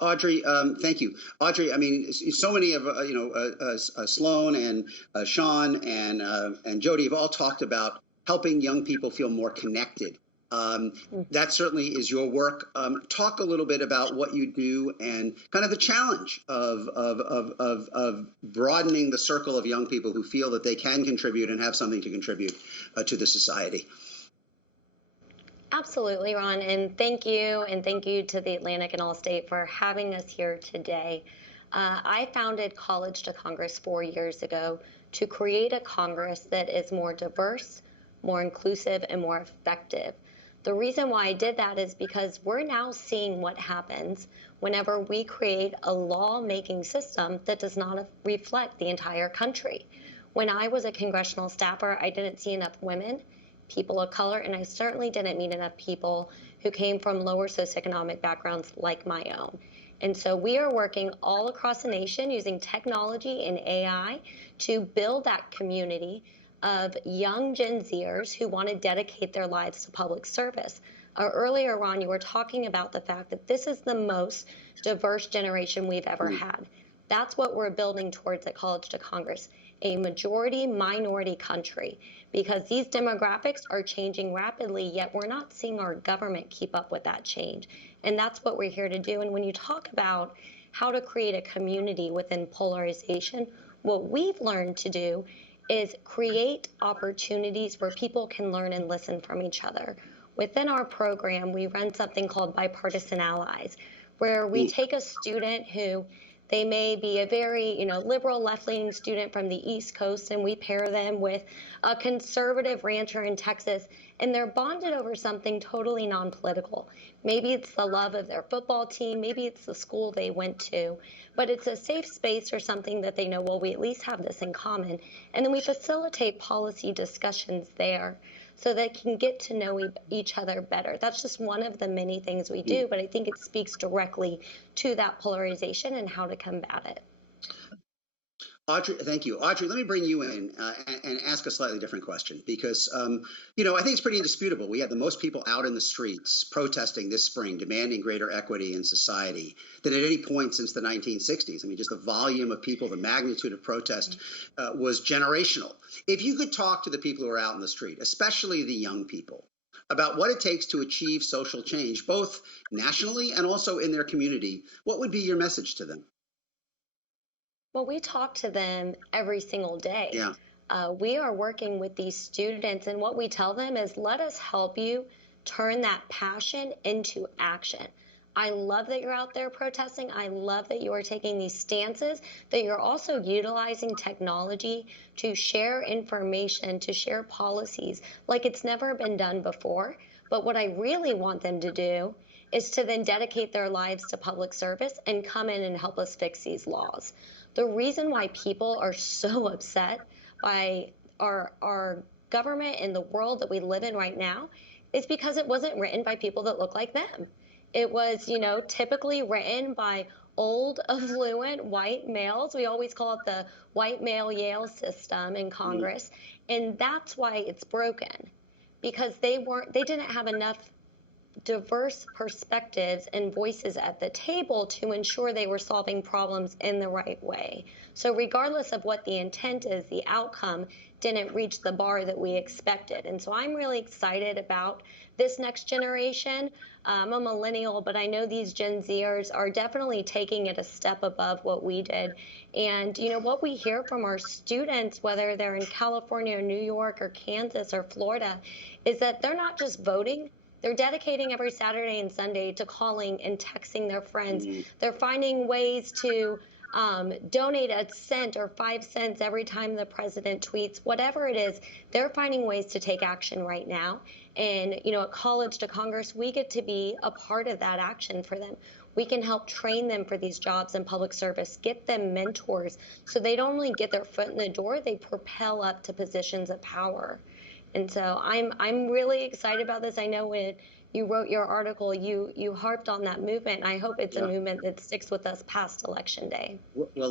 Audrey, thank you. Audrey, I mean, so many of Sloan and Sean and Jody have all talked about helping young people feel more connected. That certainly is your work. Talk a little bit about what you do and kind of the challenge of broadening the circle of young people who feel that they can contribute and have something to contribute to the society. Absolutely, Ron, and thank you to the Atlantic and Allstate for having us here today. I founded College to Congress 4 years ago to create a Congress that is more diverse, more inclusive, and more effective. The reason why I did that is because we're now seeing what happens whenever we create a law-making system that does not reflect the entire country. When I was a congressional staffer, I didn't see enough women, people of color, and I certainly didn't meet enough people who came from lower socioeconomic backgrounds like my own. And so we are working all across the nation using technology and AI to build that community of young Gen Zers who want to dedicate their lives to public service. Earlier, Ron, you were talking about the fact that this is the most diverse generation we've ever had. That's what we're building towards at College to Congress, a majority minority country, because these demographics are changing rapidly, yet we're not seeing our government keep up with that change. And that's what we're here to do. And when you talk about how to create a community within polarization, what we've learned to do is create opportunities where people can learn and listen from each other. Within our program, we run something called Bipartisan Allies, where we take a student who they may be a very, liberal left-leaning student from the East Coast, and we pair them with a conservative rancher in Texas, and they're bonded over something totally non-political. Maybe it's the love of their football team, maybe it's the school they went to, but it's a safe space or something that they know, well, we at least have this in common. And then we facilitate policy discussions there so they can get to know each other better. That's just one of the many things we do, but I think it speaks directly to that polarization and how to combat it. Audrey, thank you. Audrey, let me bring you in and ask a slightly different question because, I think it's pretty indisputable. We had the most people out in the streets protesting this spring, demanding greater equity in society than at any point since the 1960s. I mean, just the volume of people, the magnitude of protest was generational. If you could talk to the people who are out in the street, especially the young people, about what it takes to achieve social change, both nationally and also in their community, what would be your message to them? Well, we talk to them every single day. Yeah. We are working with these students, and what we tell them is let us help you turn that passion into action. I love that you're out there protesting. I love that you are taking these stances, that you're also utilizing technology to share information, to share policies like it's never been done before. But what I really want them to do is to then dedicate their lives to public service and come in and help us fix these laws. The reason why people are so upset by our government and the world that we live in right now is because it wasn't written by people that look like them. It was, typically written by old, affluent white males. We always call it the white male Yale system in Congress. And that's why it's broken, because they didn't have enough diverse perspectives and voices at the table to ensure they were solving problems in the right way. So regardless of what the intent is, the outcome didn't reach the bar that we expected. And so I'm really excited about this next generation. I'm a millennial, but I know these Gen Zers are definitely taking it a step above what we did. And what we hear from our students, whether they're in California or New York or Kansas or Florida, is that they're not just voting, they're dedicating every Saturday and Sunday to calling and texting their friends. They're finding ways to donate a cent or 5 cents every time the president tweets, whatever it is. They're finding ways to take action right now. And, at College to Congress, we get to be a part of that action for them. We can help train them for these jobs in public service, get them mentors so they don't only get their foot in the door, they propel up to positions of power. And so I'm really excited about this. I know when you wrote your article, you harped on that movement. I hope it's a movement that sticks with us past Election Day. Well,